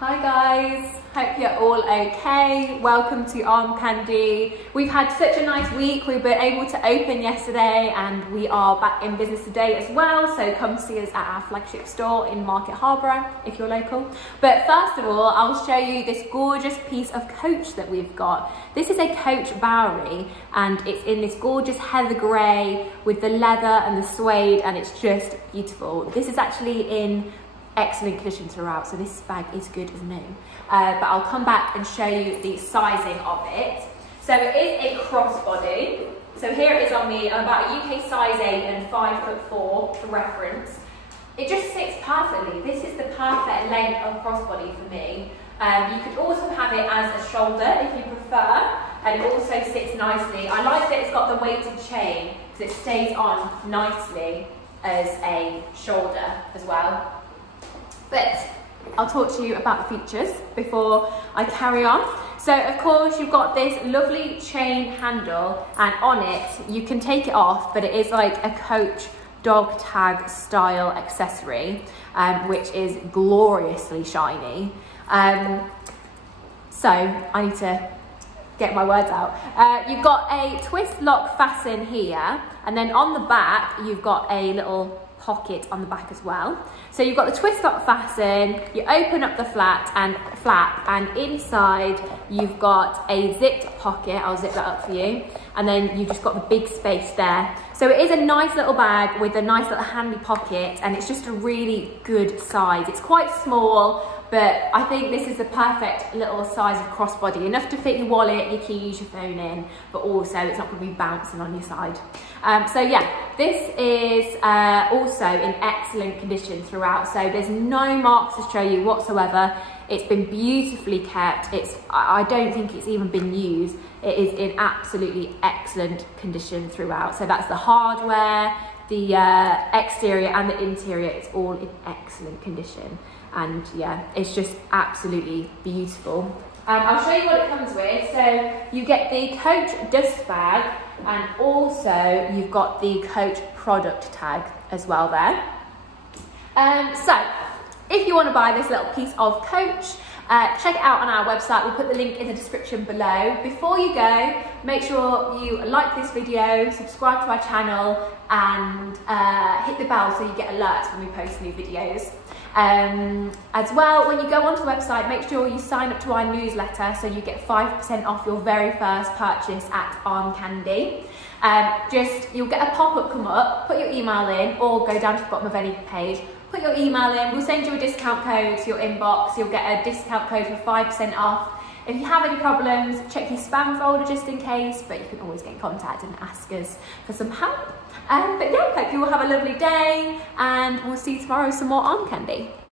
Hi guys, hope you're all okay. Welcome to Arm Candy. We've had such a nice week. We've been able to open yesterday and we are back in business today as well. So come see us at our flagship store in Market Harbour if you're local. But first of all, I'll show you this gorgeous piece of coach that we've got. This is a coach Bowery and it's in this gorgeous heather grey with the leather and the suede, and it's just beautiful. This is actually in excellent condition throughout, so this bag is good as new. But I'll come back and show you the sizing of it. So it is a crossbody. So here it is on me. I'm about a UK size 8 and 5'4" for reference. It just sits perfectly. This is the perfect length of crossbody for me. You could also have it as a shoulder if you prefer, and it also sits nicely. I like that it's got the weighted chain because it stays on nicely as a shoulder as well. But I'll talk to you about the features before I carry on. So of course you've got this lovely chain handle, and on it you can take it off, but it is like a Coach dog tag style accessory, which is gloriously shiny. So I need to get my words out. You've got a twist lock fasten here, and then on the back you've got a little pocket on the back as well. So you've got the twist lock fasten, you open up the flap, and inside you've got a zipped pocket. I'll zip that up for you, and then you've just got the big space there. So it is a nice little bag with a nice little handy pocket, and it's just a really good size. It's quite small, but I think this is the perfect little size of crossbody, enough to fit your wallet, your keys, your phone in, but also it's not going to be bouncing on your side. So yeah, this is also in excellent condition throughout, so there's no marks to show you whatsoever. It's been beautifully kept. I don't think it's even been used. It is in absolutely excellent condition throughout. So that's the hardware, the exterior and the interior. It's all in excellent condition. And yeah, it's just absolutely beautiful. I'll show you what it comes with. So you get the Coach dust bag, and also you've got the Coach product tag as well there. So if you want to buy this little piece of Coach, check it out on our website. We'll put the link in the description below. Before you go, make sure you like this video, subscribe to our channel, and hit the bell so you get alerts when we post new videos. As well, when you go onto the website, make sure you sign up to our newsletter so you get 5% off your very first purchase at Arm Candy. You'll get a pop-up come up, put your email in, or go down to the bottom of any page, put your email in, we'll send you a discount code to your inbox. You'll get a discount code for 5% off. If you have any problems, check your spam folder just in case, but you can always get in contact and ask us for some help. But yeah, hope you all have a lovely day, and we'll see you tomorrow with some more Arm Candy.